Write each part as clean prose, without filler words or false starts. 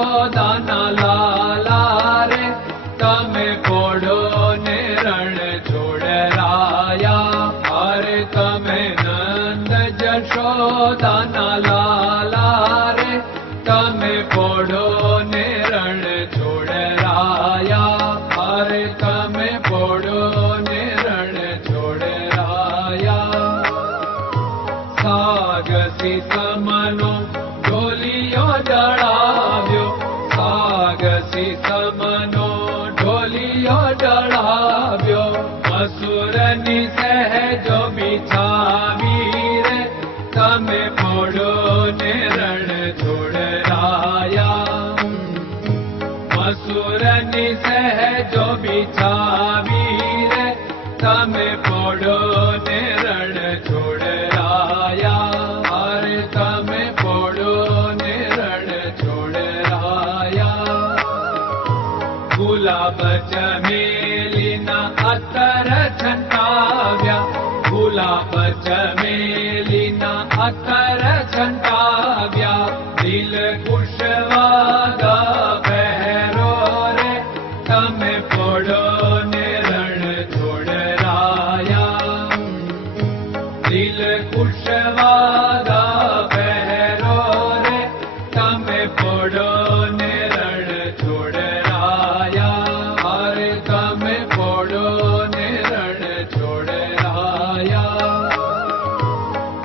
જશોદાના લાલા રે તમે પોડો ને રણ છોડરાયા. અરે તમે નંદ જશોદાના લાલા રે તમે પોડો ને રણ છોડરાયા. અરે તમે પોડો ને રણ છોડરાયા. સાગસી સમનો ઢોલિયો ડળાવ્યો, સાગસી સમનો ઢોલિયો ડળાવ્યો. મસૂરની સહેજો બિછાવી રે તમે પોડો ને રણ છોડરાયા. મસૂરની સહેજો બિછાવી રે તમે પોડો ને રણ છોડરાયા. અરે તમે પોડો ને રણ છોડરાયા. ગુલાબ ચમેલીના અત્તર છંટાવ્યા, ગુલાબ ચમેલીના અત્તર છંટાવ્યા. દિલ કુશવાદા પહેરો રે તમે પોડો ને રણ છોડરાયા. દિલ કુશવાદા પહેરો રે તમે પોડો ને રણ છોડરાયા. અરે તમે પોડો ને રણ છોડરાયા.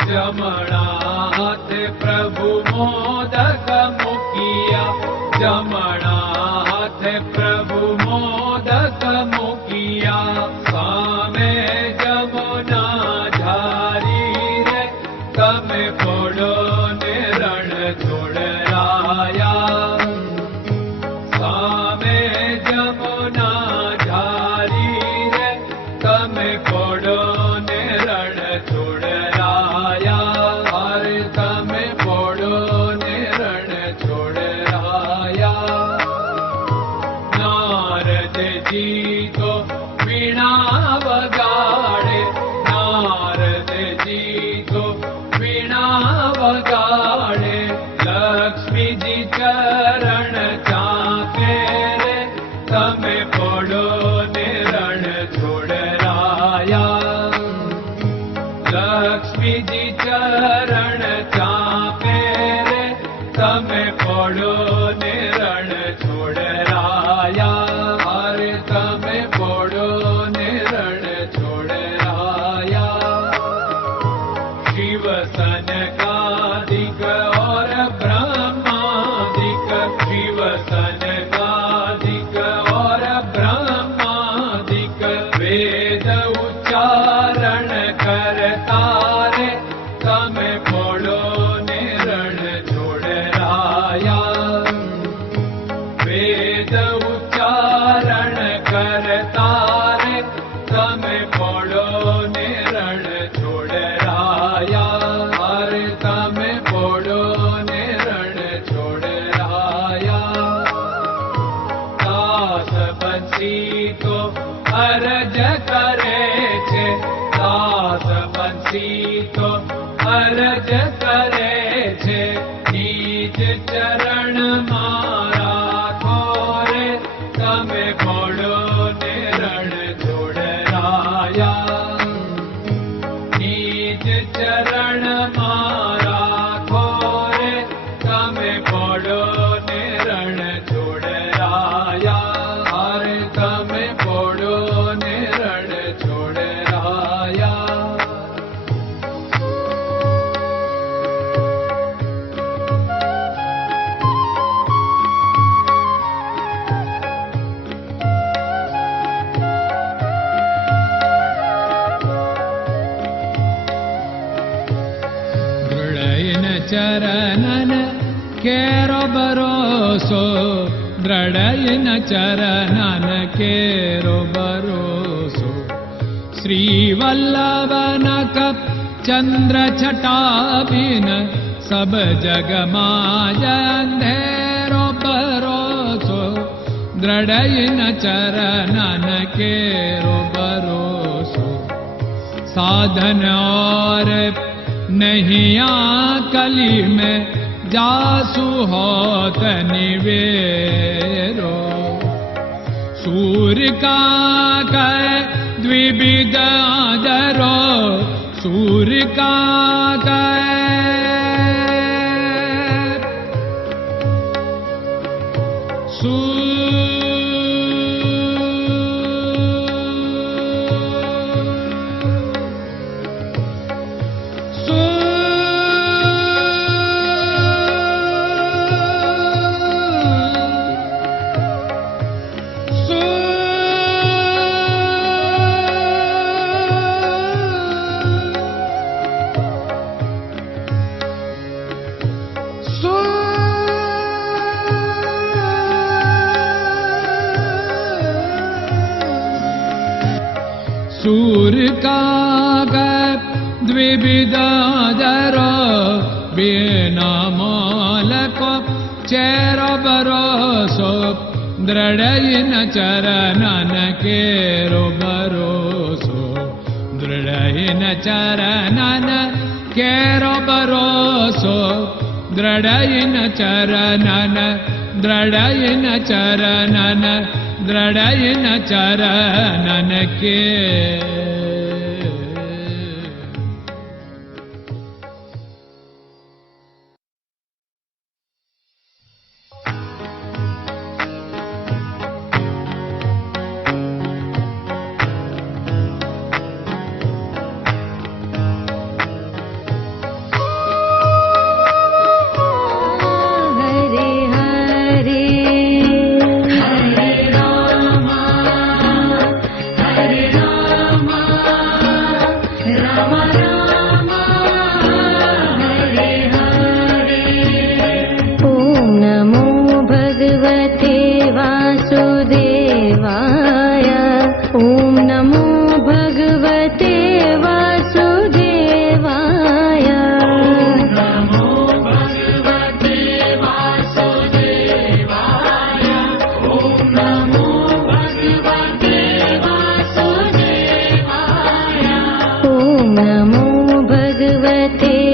જમણા હાથે પ્રભુ મોદક મૂકિયા, જમણા હાથે પ્રભુ મોદક મૂકિયા. સામે જમુના ઝારી રે તમે પોડો ને રણ છોડરાયા. સામે જમુના ઝારી રે તમે પોડો ને રણ છોડરાયા. અરે તમે પોડો ને રણ છોડરાયા. નારદજી તો વીણા વગાડે, નારદજી તો વીણા વગાડે. લક્ષ્મીજી ચરણ ચાકે રે તમે પોડો ને રણ છોડરાયા. લક્ષ્મીજી ચરણ ચાપે રે તમે પોડો ને રણ છોડરાયા. અરે તમે પોડો ને રણ છોડરાયા. શિવ સનકાદિક और ब्रह्मादिक, शिव सनकादिक और ब्रह्मादिक. वेद उच्चारण करता रे તમે પોડો ને રણ છોડરાયા. વેદ ઉચ્ચારણ કરતા રે તમે પોડો ને રણ છોડરાયા. અરે તમે પોડો ને રણ છોડરાયા. દાસ બંસી તો અરજ કરે છે, દાસ બંસી તો અરજ કરે છે. નીચ ચરણ મારા ખોરે તમે પોડો ને રણ છોડરાયા. નીચ ચરણ મારા ખોરે તમે પોડો ને રણ છોડરાયા. અરે તમે પોડો ને રણ છોડરાયા. ચરણન કેરો ભરોસો, દ્રઢયન ચરણન કેરો ભરોસો. શ્રી વલ્લભન કપ ચંદ્ર છટાબિન સબ જગમાં અંધેરો ભરોસો. દ્રઢયન ચરણન કેરો ભરોસો. साधन और नहीं कली में जासु होत निवेरो सूर्य का कै द्विविध आदरो सूर्य का सूर्य का द्विविधादर बिना मालको चेर भरोसो दृढ़ चरणन केरो भरोसो दृढ़ चरणन केरो भरोसो दृढ़ चरणन दृढ़ चरणन दृढ़ चरणन के नमो भगवते